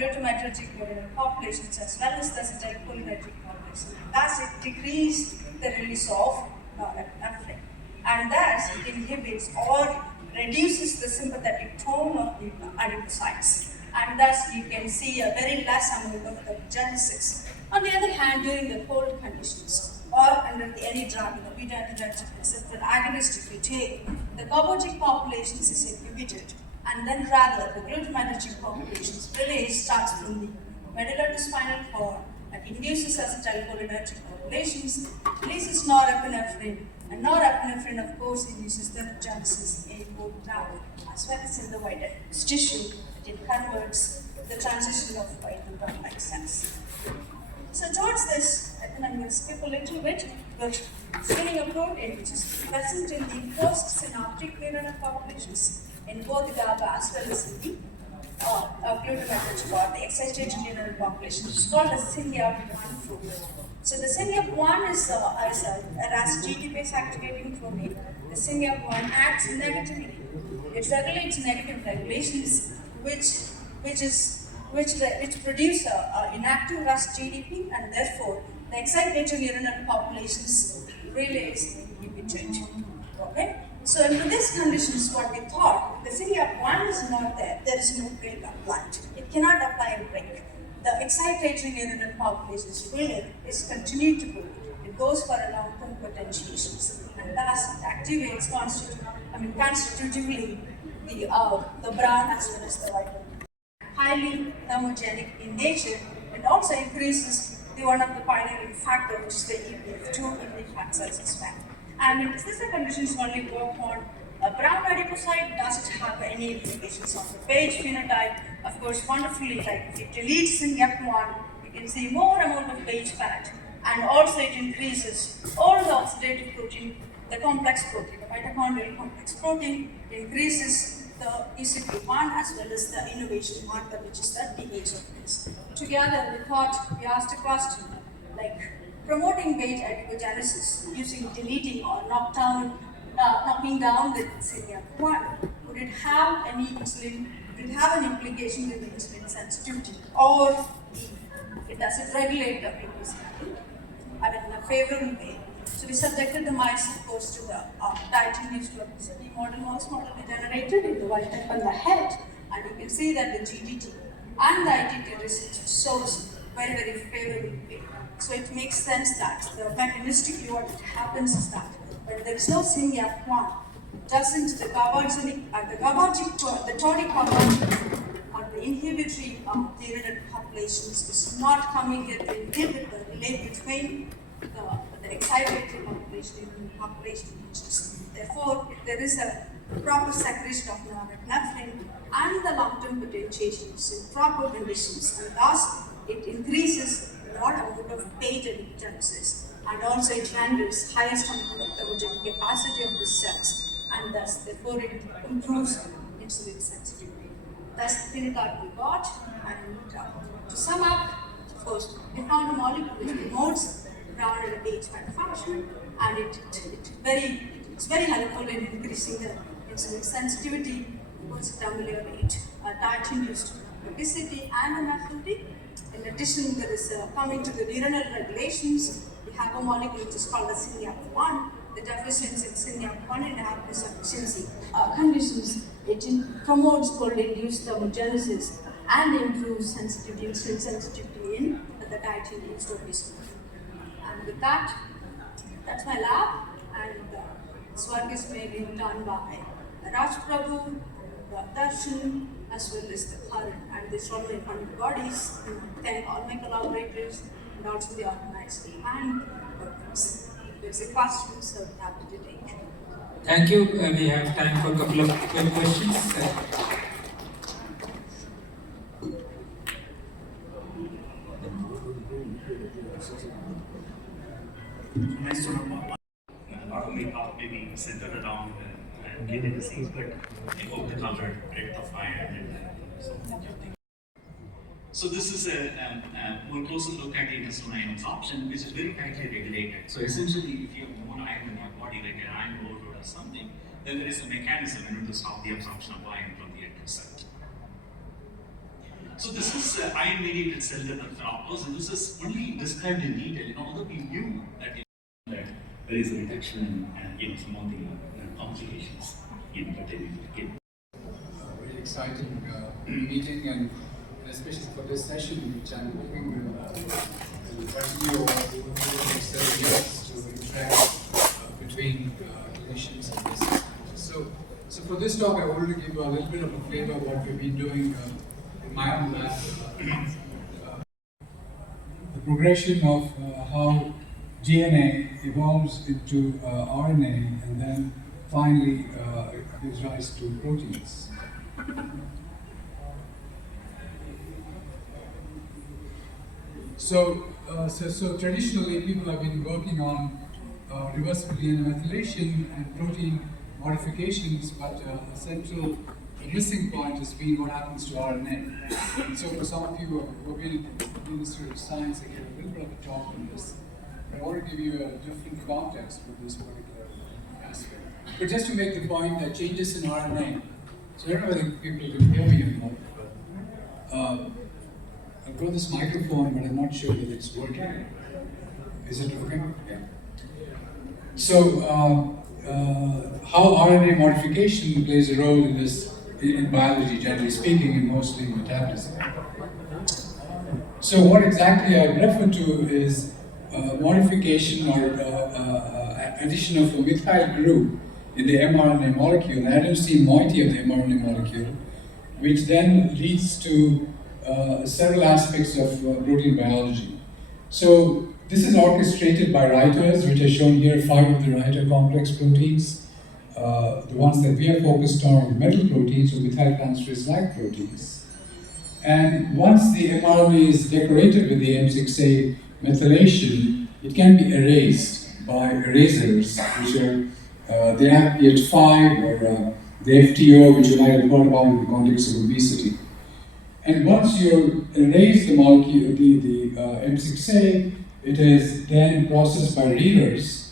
glutamatergic urinary populations as well as the acetylcholinergic population. Thus, it decreased the release of norepinephrine, and thus it inhibits or reduces the sympathetic tone of the adipocytes, and thus you can see a very less amount of thermogenesis. On the other hand, during the cold conditions or under any drug, the beta-adrenergic receptor agonist, if you take, the GABAergic populations is inhibited, and then rather the glutamatergic populations release starts from the medulla to spinal cord and induces acetylcholinergic populations, releases norepinephrine, and norepinephrine of course induces thermogenesis in both nerve as well as in the white adipose tissue. It converts the transition of white to brown-like cells. So towards this, I think I'm going to skip a little bit, but screening a protein which is present in the post-synaptic neuronal populations in both GABA as well as in the glutamatergic or the excitated neuronal population, which is called the SYNAP1 protein. So the SYNAP1 is a RAS GT-base activating protein. The SYNAP1 acts negatively. It regulates negative regulations, which produce inactive RAS GDP, and therefore the excitated neuronal populations relays inhibited. Okay? So under these conditions, what we thought, the SYNAP1 is not there. There is no break applied. It cannot apply a break. The excitatory neuronal populations is continued to go. It goes for a long-term potentiations, and thus it activates constitutively the brown as well as the white. Highly thermogenic in nature, and also increases the one of the pioneering factor, which is the EPF2 in the fat cells as well. And in these conditions only work on a brown adipocyte. Does it have any implications on the page phenotype? Of course, wonderfully, like if it deletes in F1, you can see more amount of page fat, and also it increases all the oxidative protein, the complex protein, the mitochondrial complex protein, increases the ECP1 as well as the innovation marker, which is the DH of this. Together, we asked a question like promoting page adipogenesis using deleting or knocking down the SYNAP1. Would it have any insulin? Would it have an implication in the insulin sensitivity, or does it regulate the obesity? In a favorable way. So we subjected the mice, of course, to the diet-induced obesity mouse model we generated in the wild type on the head, and you can see that the GDT and the ITT research shows very, very favorable way. So it makes sense that mechanistically what happens is that when there is no SYNAP1, doesn't the tonic GABAergic or the inhibitory neuronal populations is not coming here to inhibit the relay between the excitatory population and the population features. Therefore, if there is a proper secretion of norepinephrine and the long-term potentiations in proper conditions, and thus it increases the amount of page adipogenesis, and also it renders highest amount of thermogenic capacity of the cells, and thus therefore it improves insulin sensitivity. That's the phenotype we got, and to sum up, of course, we found a molecule which promotes brown and page fat function, and it's very helpful in increasing the insulin sensitivity, because it ameliorates diet-induced obesity and inactivity. In addition, there is coming to the neuronal regulations, we have a molecule which is called the SYNAP1. The deficiency in SYNAP1 in insufficiency conditions, it promotes cold-induced thermogenesis and improves sensitivity, insulin sensitivity in the diet-induced obesity. And with that, that's my lab, and this work is mainly done by Raj Prabhu, Darshan, as well as the Karan, and these all my funded bodies. And thank all my collaborators and also the organizers and workers. If there's a question, so I'm happy to take it. Thank you. We have time for a couple of quick questions. Nice to know. Not only maybe centered around and kidney disease, but over the counter rate of iron and so many other things. So this is a more closer look at the intestinal iron absorption, which is very tightly regulated. So essentially, if you have more iron in your body, like an iron overload or something, then there is a mechanism in order to stop the absorption of iron from the intestine. So this is iron-mediated cell death and phenolphos, and this is only described in detail. Although we knew that, that there is a reduction in some of the complications in pertaining to the kidney. Very exciting meeting, and especially for this session, which I'm hoping will continue over the next 7 years to interact between clinicians and researchers. So for this talk, I wanted to give you a little bit of a flavor of what we've been doing in my own lab. The progression of how DNA evolves into RNA and then finally gives rise to proteins. So traditionally, people have been working on reversible DNA methylation and protein modifications, but a central missing point has been what happens to RNA. And so for some of you who have been in the Institute of Science, I gave a little bit of a talk on this. But I want to give you a different context for this particular aspect. But just to make the point that changes in RNA, so I don't know whether people can hear me or not, but I've got this microphone, but I'm not sure that it's working. Is it okay? Yeah. So, how RNA modification plays a role in this, in biology, generally speaking, and mostly in metabolism. So, what exactly I refer to is modification or addition of a methyl group in the mRNA molecule, the adenosine moiety of the mRNA molecule, which then leads to several aspects of protein biology. So this is orchestrated by writers, which are shown here, 5 of the writer complex proteins. The ones that we are focused on are metal proteins or methyltransferase-like proteins. And once the mRNA is decorated with the M6A methylation, it can be erased by erasers, which are the APH5 or the FTO, which you might have heard about in the context of obesity. And once you erase the molecule, the M6A, it is then processed by readers